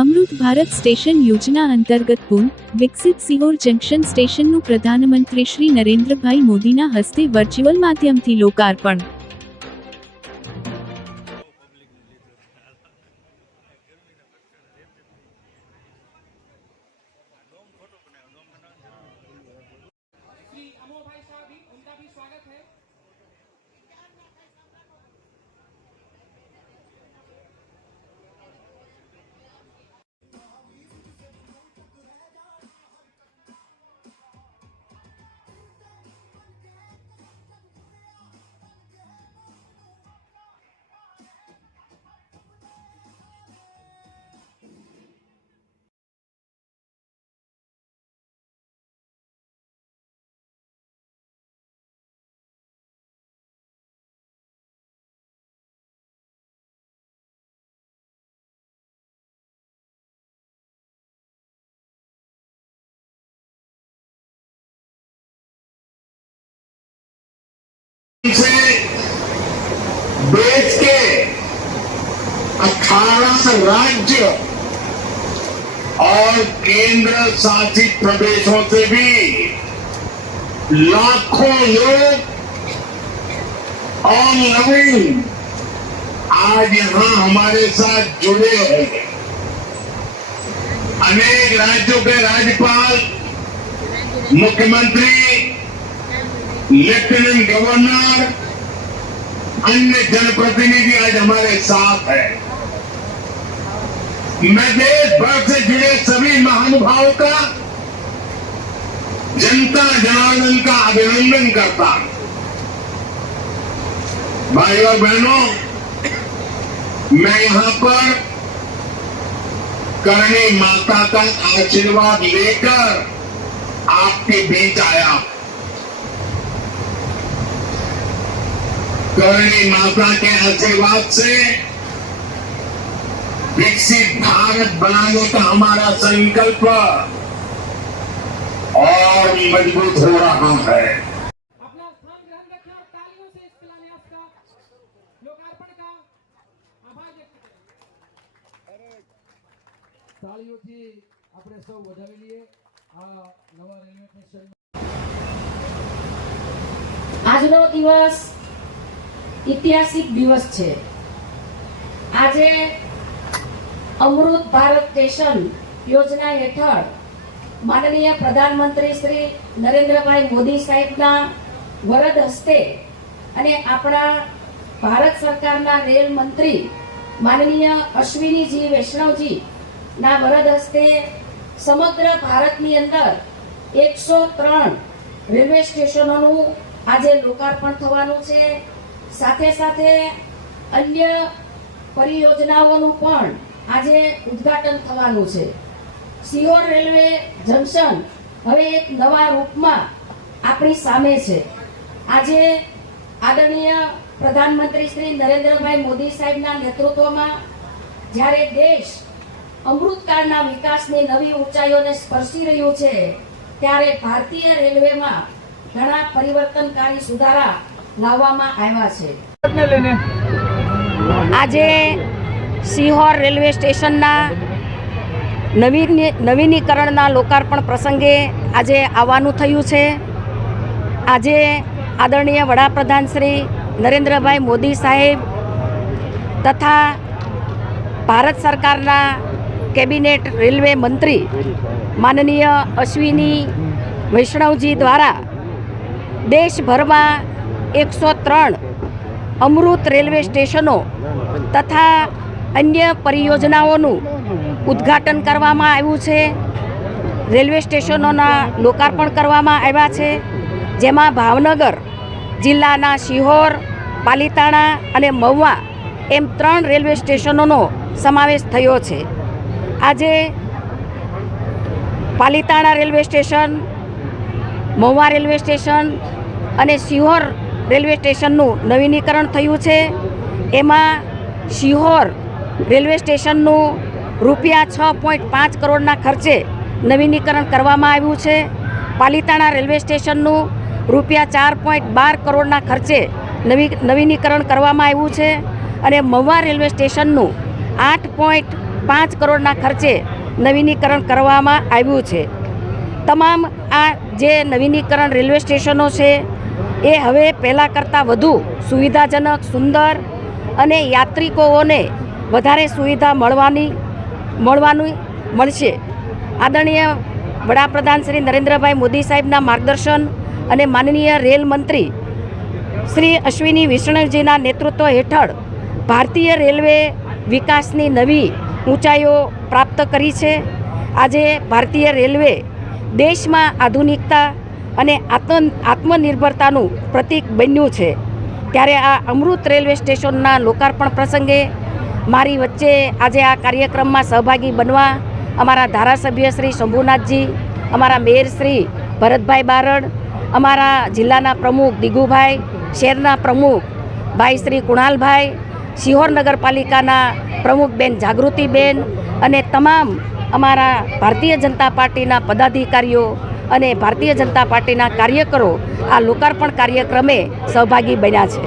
અમૃત Bharat station યોજના અંતર્ગત પુન વિકસિત સિહોર જંકશન સ્ટેશનનું પ્રધાનમંત્રી શ્રી નરેન્દ્રભાઈ મોદીના હસ્તે વર્ચ્યુઅલ માધ્યમથી લોકાર્પણ। से देश के 18 राज्य और केंद्र शासित प्रदेशों से भी लाखों लोग ऑनलाइन आज यहां हमारे साथ जुड़े हैं। अनेक राज्यों के राज्यपाल, मुख्यमंत्री, लेफ्टिनेंट गवर्नर, अन्य जनप्रतिनिधि आज हमारे साथ है। मैं देश भर से जुड़े सभी महानुभावों का, जनता जनार्दन का अभिनंदन करता हूं। भाई और बहनों, मैं यहां पर करणी माता का आशीर्वाद लेकर आपके बीच आया हूं। करणी माता के आशीर्वाद से विकसित भारत बनाने का हमारा संकल्प और मजबूत हो रहा है। अपना स्थान ग्रहण रखें और तालियों से इस शिलान्यास का, लोकार्पण का आभार व्यक्त करें। तालियों થી આપણે સૌ વધાવી લઈએ આ નવા રેલવે સ્ટેશન। આજનો દિવસ ऐतिहासिक दिवस है। आज अमृत भारत स्टेशन योजना हेठळ माननीय प्रधानमंत्री श्री नरेंद्रभाई मोदी साहेबना वरद हस्ते अने आपणा भारत सरकारना रेल मंत्री माननीय अश्विनी जी वैष्णवजी ना वरद हस्ते समग्र भारतनी अंदर 103 रेलवे स्टेशनोनुं आज लोकार्पण थवानुं छे। साथे साथे अन्य परियोजनाओं पण आज उद्घाटन थवानुं छे। सिहोर रेलवे जंक्शन हवे एक नवा रूप में आपणी सामे छे। आज आदरणीय प्रधानमंत्री श्री नरेंद्रभाई मोदी साहेबना नेतृत्वमां ज्यारे देश अमृतकाळना विकासनी नवी ऊंचाईओने स्पर्शी रह्युं छे, त्यारे भारतीय रेलवे में घणा परिवर्तनकारी सुधारा लाववामां आव्या छे। आजे सिहोर रेलवे स्टेशनना नवीनीकरणना लोकार्पण प्रसंगे आजे आववानुं थयुं छे। आजे आदरणीय वडाप्रधान श्री नरेंद्रभाई मोदी साहेब तथा भारत सरकारना केबिनेट रेलवे मंत्री माननीय अश्विनी वैष्णवजी द्वारा देशभर में 103 अमृत रेलवे स्टेशनों तथा अन्य परियोजनाओं उद्घाटन करवामां आव्युं छे। रेलवे स्टेशनोना लोकार्पण करवामां आव्या छे, जेमां भावनगर जिल्लाना सिहोर, पालीताणा अने महुआ एम 3 रेलवे स्टेशनोनो समावेश थयो छे। आजे पालीताणा रेलवे स्टेशन, महुआ रेलवे स्टेशन अने सिहोर रेलवे स्टेशनનું નવીનીકરણ થયું છે। એમાં સિહોર રેલવે સ્ટેશનનું ₹6.5 કરોડના ખર્ચે નવીનીકરણ કરવામાં આવ્યું છે। પાલીતાણા રેલવે સ્ટેશનનું ₹4.12 કરોડના ખર્ચે નવીનીકરણ કરવામાં આવ્યું છે અને મહુવા રેલવે સ્ટેશનનું 5 કરોડના ખર્ચે નવીનીકરણ કરવામાં આવ્યું છે. તમામ આ જે નવીનીકરણ રેલવે સ્ટેશનો છે એ હવે પહેલાં કરતાં વધુ સુવિધાજનક, સુંદર અને યાત્રિકોને વધારે સુવિધા મળશે. આદરણીય વડાપ્રધાન શ્રી નરેન્દ્રભાઈ મોદી સાહેબના માર્ગદર્શન અને માનનીય રેલ મંત્રી શ્રી અશ્વિની વૈષ્ણવજીના નેતૃત્વ હેઠળ ભારતીય રેલવે વિકાસની નવી ઊંચાઈઓ પ્રાપ્ત કરી છે. આજે ભારતીય રેલવે દેશમાં આધુનિકતા અને આત્મનિર્ભરતાનું પ્રતીક બન્યું છે. ત્યારે આ અમૃત રેલવે સ્ટેશનના લોકાર્પણ પ્રસંગે મારી વચ્ચે આજે આ કાર્યક્રમમાં સહભાગી બનવા અમારા ધારાસભ્ય શ્રી શંભુનાથજી, અમારા મેયર શ્રી ભરતભાઈ બારડ, અમારા જિલ્લાના પ્રમુખ દિગુભાઈ, શહેરના પ્રમુખ ભાઈ શ્રી કુણાલભાઈ, સિહોર નગરપાલિકાના પ્રમુખ બેન જાગૃતિબેન અને તમામ અમારા ભારતીય જનતા પાર્ટીના પદાધિકારીઓ અને ભારતીય જનતા પાર્ટીના કાર્યકરો આ લોકાર્પણ કાર્યક્રમે સહભાગી બન્યા છે.